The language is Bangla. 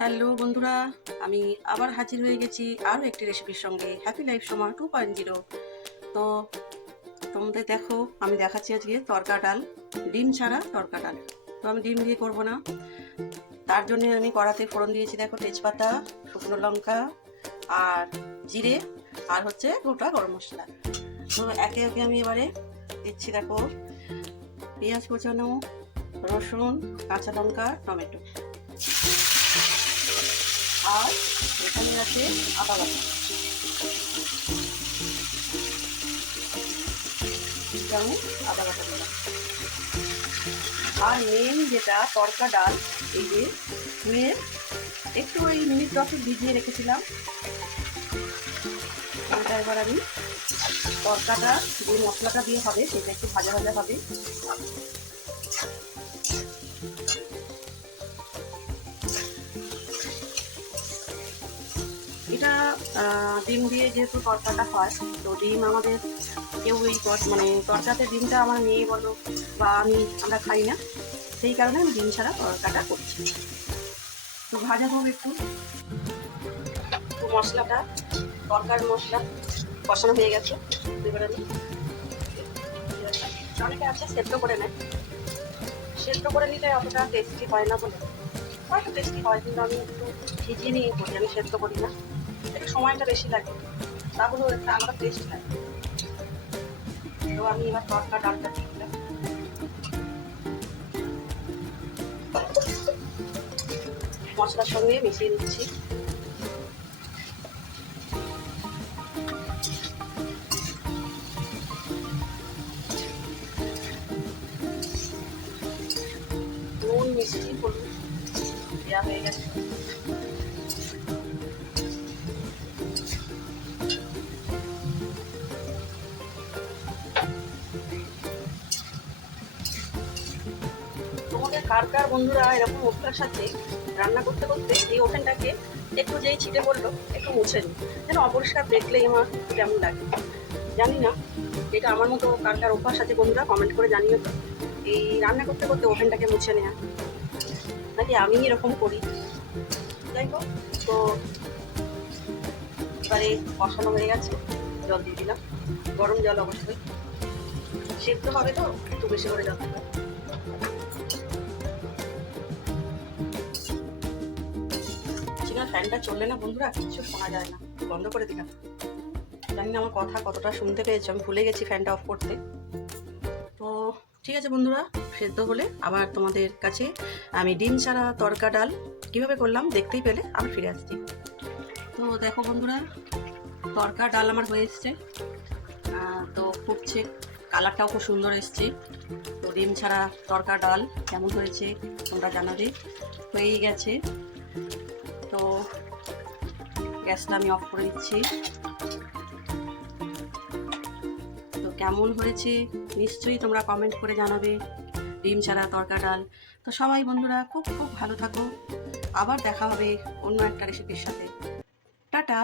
হ্যালো বন্ধুরা, আমি আবার হাজির হয়ে গেছি আরও একটি রেসিপির সঙ্গে, হ্যাপি লাইফ সময় 2.0। তো তোমাদের দেখো, আমি দেখাচ্ছি আজকে তড়কা ডাল, ডিম ছাড়া তড়কা ডাল। তো আমি ডিম দিয়ে করব না, তার জন্য আমি কড়াতে ফোড়ন দিয়েছি। দেখো, তেজপাতা, শুকনো লঙ্কা আর জিরে আর হচ্ছে গোটা গরম মশলা। তো একে একে আমি এবারে দিচ্ছি। দেখো, পেঁয়াজ কুচানো, রসুন, কাঁচা লঙ্কা, টমেটো আর এখানে আছে আদা বাটা। যেমন আদা বাটা দিলাম। আর মেন যেটা তড়কা ডাল, এই যে মেন একটু ওই মিনিট 10 ভিজিয়ে রেখেছিলাম। এটা এবার আমি তড়কাটা যে মশলাটা দিয়ে হবে সেটা একটু ভাজা ভাজা হবে। এটা ডিম দিয়ে যেহেতু তড়কাটা হয়, তো ডিম আমাদের কেউ এই মানে তড়কাতে ডিমটা আমার মেয়ে বলো বা আমরা খাই না, সেই কারণে আমি ডিম ছাড়া তড়কাটা করছি। তো ভাজা দেবো একটু। তো মশলাটা, তড়কার মশলা কষানো হয়ে গেছে। এবার আমি অনেকে আছে সেদ্ধ করে নেয়, সেদ্ধ করে নিলে অতটা টেস্টি হয় না বলে, হয়তো টেস্টি হয়, কিন্তু আমি একটু ভিজিয়ে নিয়ে করি, আমি সেদ্ধ করি না। একটু সময়টা বেশি লাগে, তাহলেও একটা আলাদা টেস্ট লাগে। তো আমি এবার তড়কা ডালটা দিয়ে দিলাম। মশলার সঙ্গে মিশিয়ে নিচ্ছি। নুন, মিষ্টি, হলুদ দেওয়া হয়ে গেছে। তোমাদের কার কার বন্ধুরা এরকম অভ্যাস আছে, রান্না করতে করতে এই ওভেনটাকে একটু যেই ছিটে পড়লো একটু মুছে নিই, যেন অপরিষ্কার দেখলেই আমার কেমন লাগে। জানি না এটা আমার মতো কার কার অভ্যাস আছে, বন্ধুরা কমেন্ট করে জানিও তো। এই রান্না করতে করতে ওভেনটাকে মুছে নেওয়া, নাকি আমি এরকম করি। যাই হোক, তো এবারে কষানো হয়ে গেছে, জল দিয়ে দিলাম, গরম জল অবশ্যই, সেদ্ধ হবে তো একটু বেশি করে জল দেবে। ফ্যানটা চললে না বন্ধুরা কিছু শোনা যায় না, বন্ধ করে দিলাম। জানি না আমার কথা কতটা শুনতে পেয়েছো, আমি ভুলে গেছি ফ্যানটা অফ করতে। তো ঠিক আছে বন্ধুরা, সেদ্ধ হলে আবার তোমাদের কাছে আমি ডিম ছাড়া তড়কা ডাল কীভাবে করলাম দেখতেই পেলে আবার ফিরে আসছি। তো দেখো বন্ধুরা, তড়কা ডাল আমার হয়ে এসছে, তো ফুটছে, কালারটাও খুব সুন্দর এসছে। তো ডিম ছাড়া তড়কা ডাল কেমন হয়েছে তোমরা জানাবে। হয়েই গেছে, তো গ্যাসটা আমি অফ করে দিচ্ছি। তো কেমন হয়েছে নিশ্চয়ই তোমরা কমেন্ট করে জানাবে, ডিম ছাড়া তড়কা ডাল। তো সবাই বন্ধুরা খুব খুব ভালো থাকো, আবার দেখা হবে অন্য একটা রেসিপির সাথে। টাটা।